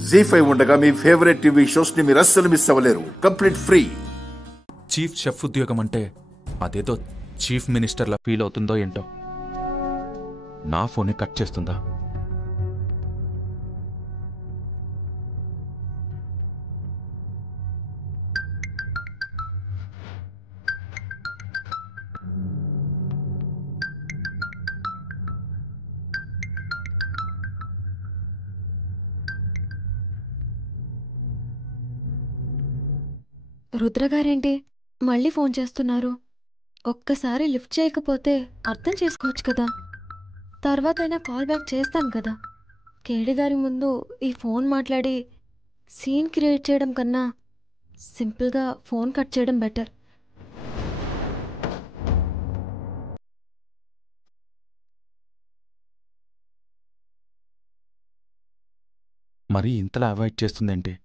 జీ5 ఉండగా మీ favourite TV shows ని మీరు అస్సలు మిస్ అవ్వలేరు. Complete free. చీఫ్ షెఫ్ ఉద్యోగం అంటే అదేదో చీఫ్ మినిస్టర్లా ఫీల్ అవుతుందో ఏంటో. నా ఫోనే కట్ చేస్తుందా? రుద్రగారేంటి మళ్ళీ ఫోన్ చేస్తున్నారు? ఒక్కసారి లిఫ్ట్ చేయకపోతే అర్థం చేసుకోవచ్చు కదా. తర్వాత అయినా కాల్ బ్యాక్ చేస్తాను కదా. కేడి గారి ముందు ఈ ఫోన్ మాట్లాడి సీన్ క్రియేట్ చేయడం కన్నా సింపుల్గా ఫోన్ కట్ చేయడం బెటర్. మరీ ఇంతలా అవాయిడ్ చేస్తుందేంటి?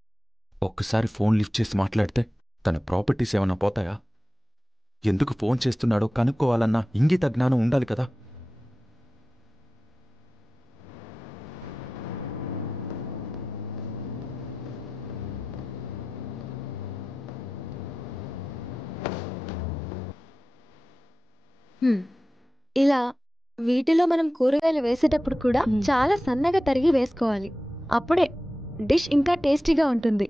ఒక్కసారి ఫోన్ లిఫ్ట్ చేసి మాట్లాడితే తన ప్రాపర్టీస్ ఏమైనా పోతాయా? ఎందుకు ఫోన్ చేస్తున్నాడో కనుక్కోవాలన్నా ఇంగిత జ్ఞానం ఉండాలి కదా. ఇలా వీటిలో మనం కూరగాయలు వేసేటప్పుడు కూడా చాలా సన్నగా తరిగి వేసుకోవాలి. అప్పుడే డిష్ ఇంకా టేస్టీగా ఉంటుంది.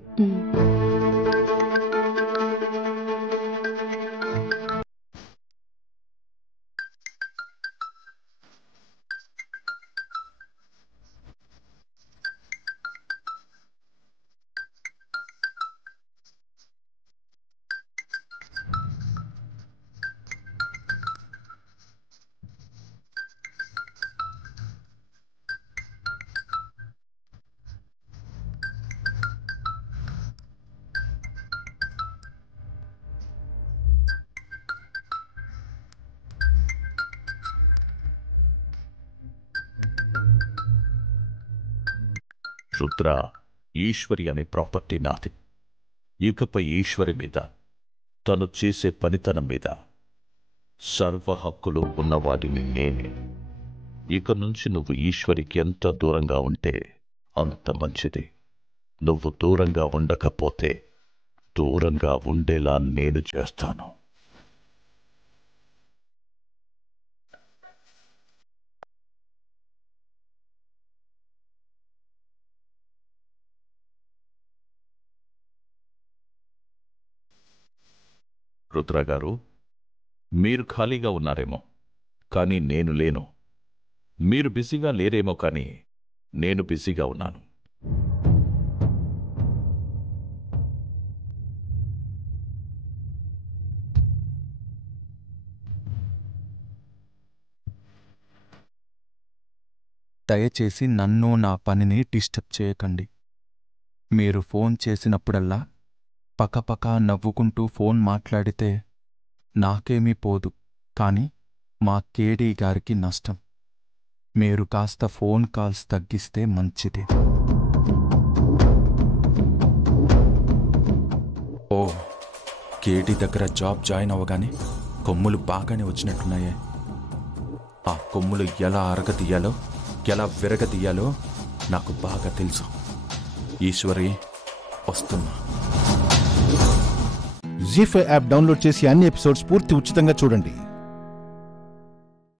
రుద్ర, ఈశ్వరి అనే ప్రాపర్టీ నాది. ఇకపై ఈశ్వరి మీద, తను చేసే పనితనం మీద సర్వ హక్కులు ఉన్నవాడిని నేనే. ఇక నుంచి నువ్వు ఈశ్వరికి ఎంత దూరంగా ఉంటే అంత మంచిది. నువ్వు దూరంగా ఉండకపోతే దూరంగా ఉండేలా నేను చేస్తాను. రుద్ర గారు, మీరు ఖాళీగా ఉన్నారేమో, కానీ నేను లేను. మీరు బిజీగా లేరేమో, కానీ నేను బిజీగా ఉన్నాను. దయచేసి నన్ను నా పనిని డిస్టర్బ్ చేయకండి. మీరు ఫోన్ చేసినప్పుడల్లా పకపకా నవ్వుకుంటూ ఫోన్ మాట్లాడితే నాకేమీ పోదు, కానీ మా కేడీ గారికి నష్టం. మీరు కాస్త ఫోన్ కాల్స్ తగ్గిస్తే మంచిది. ఓ, కేడీ దగ్గర జాబ్ జాయిన్ అవ్వగానే కొమ్ములు బాగానే వచ్చినట్టున్నాయే. ఆ కొమ్ములు ఎలా అరగతీయాలో, ఎలా విరగతీయాలో నాకు బాగా తెలుసు. ఈశ్వరి, వస్తున్నా. జీ5 యాప్ డౌన్లోడ్ చేసి అన్ని ఎపిసోడ్స్ పూర్తి ఉచితంగా చూడండి.